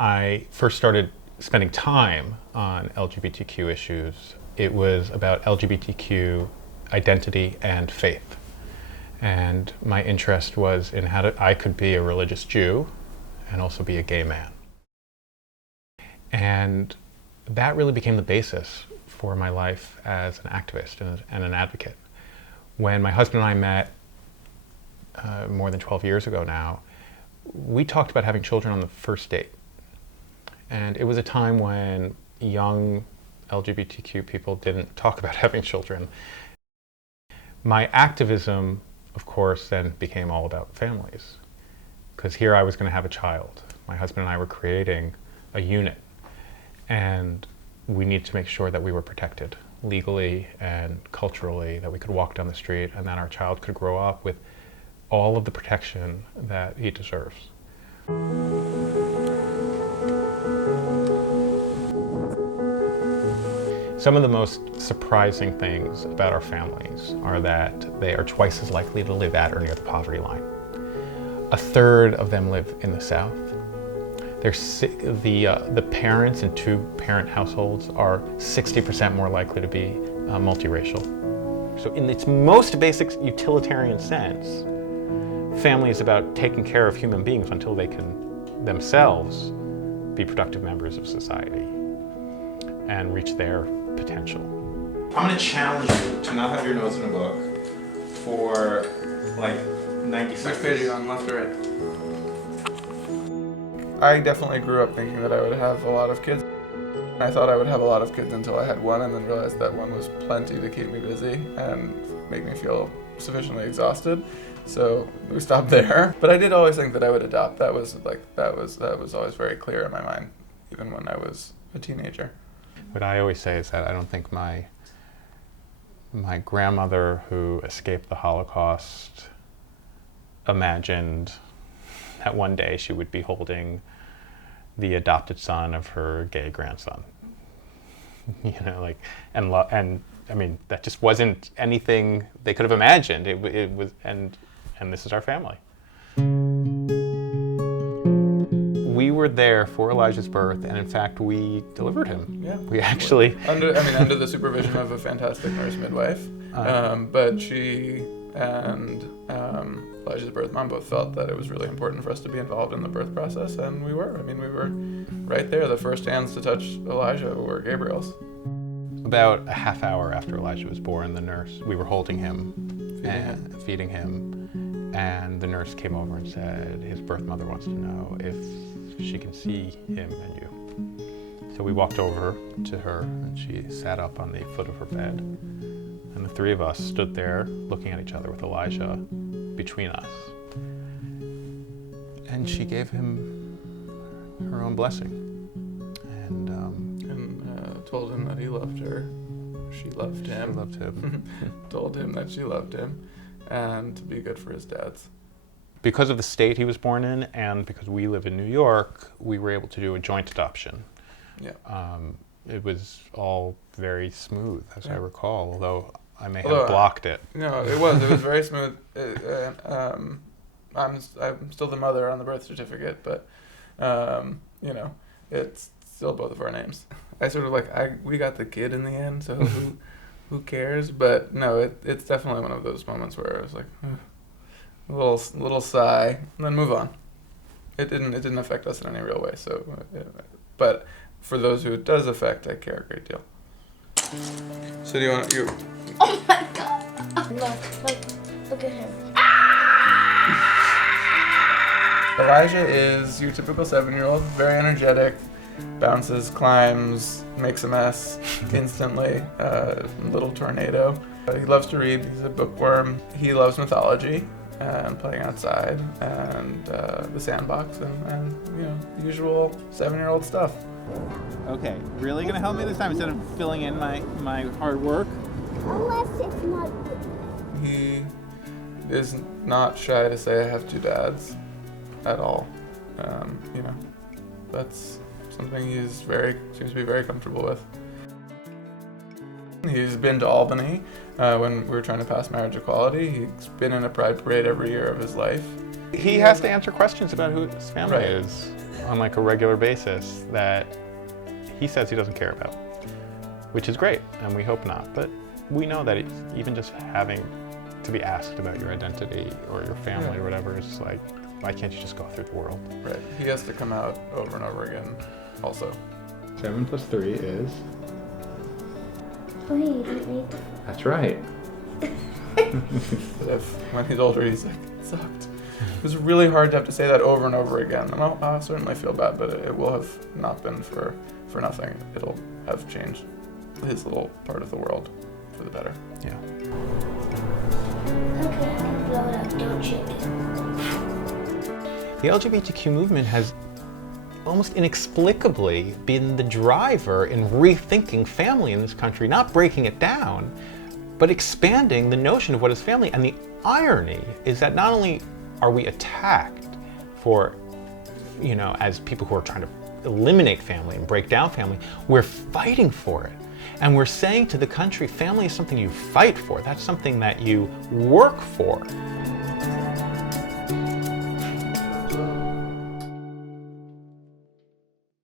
I first started spending time on LGBTQ issues, it was about LGBTQ identity and faith. And my interest was in how I could be a religious Jew and also be a gay man. And that really became the basis for my life as an activist and an advocate. When my husband and I met more than 12 years ago now, we talked about having children on the first date. And it was a time when young LGBTQ people didn't talk about having children. My activism, of course, then became all about families. Because here I was going to have a child. My husband and I were creating a unit. And we needed to make sure that we were protected legally and culturally, that we could walk down the street and that our child could grow up with all of the protection that he deserves. Some of the most surprising things about our families are that they are twice as likely to live at or near the poverty line. A third of them live in the South. The parents in two-parent households are 60% more likely to be multiracial. So in its most basic utilitarian sense, family is about taking care of human beings until they can themselves be productive members of society and reach their potential. I'm going to challenge you to not have your nose in a book for like 90 seconds. Which page are you on, left or right? I definitely grew up thinking that I would have a lot of kids. I thought I would have a lot of kids until I had one, and then realized that one was plenty to keep me busy and make me feel sufficiently exhausted. So we stopped there. But I did always think that I would adopt. That was always very clear in my mind, even when I was a teenager. What I always say is that I don't think my grandmother, who escaped the Holocaust, imagined that one day she would be holding the adopted son of her gay grandson. You know, like, and I mean, that just wasn't anything they could have imagined. It was, and this is our family. We were there for Elijah's birth, and in fact, we delivered him. Yeah. We actually under the supervision of a fantastic nurse midwife. But she and Elijah's birth mom both felt that it was really important for us to be involved in the birth process, and we were. I mean, we were right there. The first hands to touch Elijah were Gabriel's. About a half hour after Elijah was born, we were holding him, feeding him, and the nurse came over and said, his birth mother wants to know if she can see him and you. So we walked over to her, and she sat up on the foot of her bed, and the three of us stood there looking at each other with Elijah between us. And she gave him her own blessing. And told him that he loved her. She loved him. She loved him. Told him that she loved him, and to be good for his dads. Because of the state he was born in, and because we live in New York, we were able to do a joint adoption. Yeah. It was all very smooth, as I recall, although I may have blocked it. No, it was very smooth. I'm still the mother on the birth certificate, but you know, it's still both of our names. I sort of we got the kid in the end, so who cares? But no, it's definitely one of those moments where I was like, a little sigh, and then move on. It didn't affect us in any real way. So, but for those who it does affect, I care a great deal. So do you want you? Oh my God! Look at him. Elijah is your typical 7-year-old, very energetic, bounces, climbs, makes a mess instantly, little tornado. He loves to read, he's a bookworm. He loves mythology and playing outside and the sandbox and you know, the usual 7-year-old stuff. Okay, really gonna help me this time instead of filling in my hard work? Unless it's not. He is not shy to say I have two dads at all. You know, that's something he's seems to be very comfortable with. He's been to Albany when we were trying to pass marriage equality. He's been in a pride parade every year of his life. He has to answer questions about who his family Right. is on like a regular basis that he says he doesn't care about, which is great, and we hope not. But we know that even just having to be asked about your identity or your family or whatever is like, why can't you just go through the world? Right. He has to come out over and over again also. 7 + 3 is. Oh, yeah, you didn't read the. That's right. But when he's older, he's like, it sucked. It was really hard to have to say that over and over again. And I'll certainly feel bad, but it will have not been for nothing. It'll have changed his little part of the world for the better. Yeah. Okay, I can blow it up. Don't shake it. The LGBTQ movement has almost inexplicably been the driver in rethinking family in this country, not breaking it down, but expanding the notion of what is family. And the irony is that not only are we attacked for, as people who are trying to eliminate family and break down family, we're fighting for it. And we're saying to the country, family is something you fight for. That's something that you work for.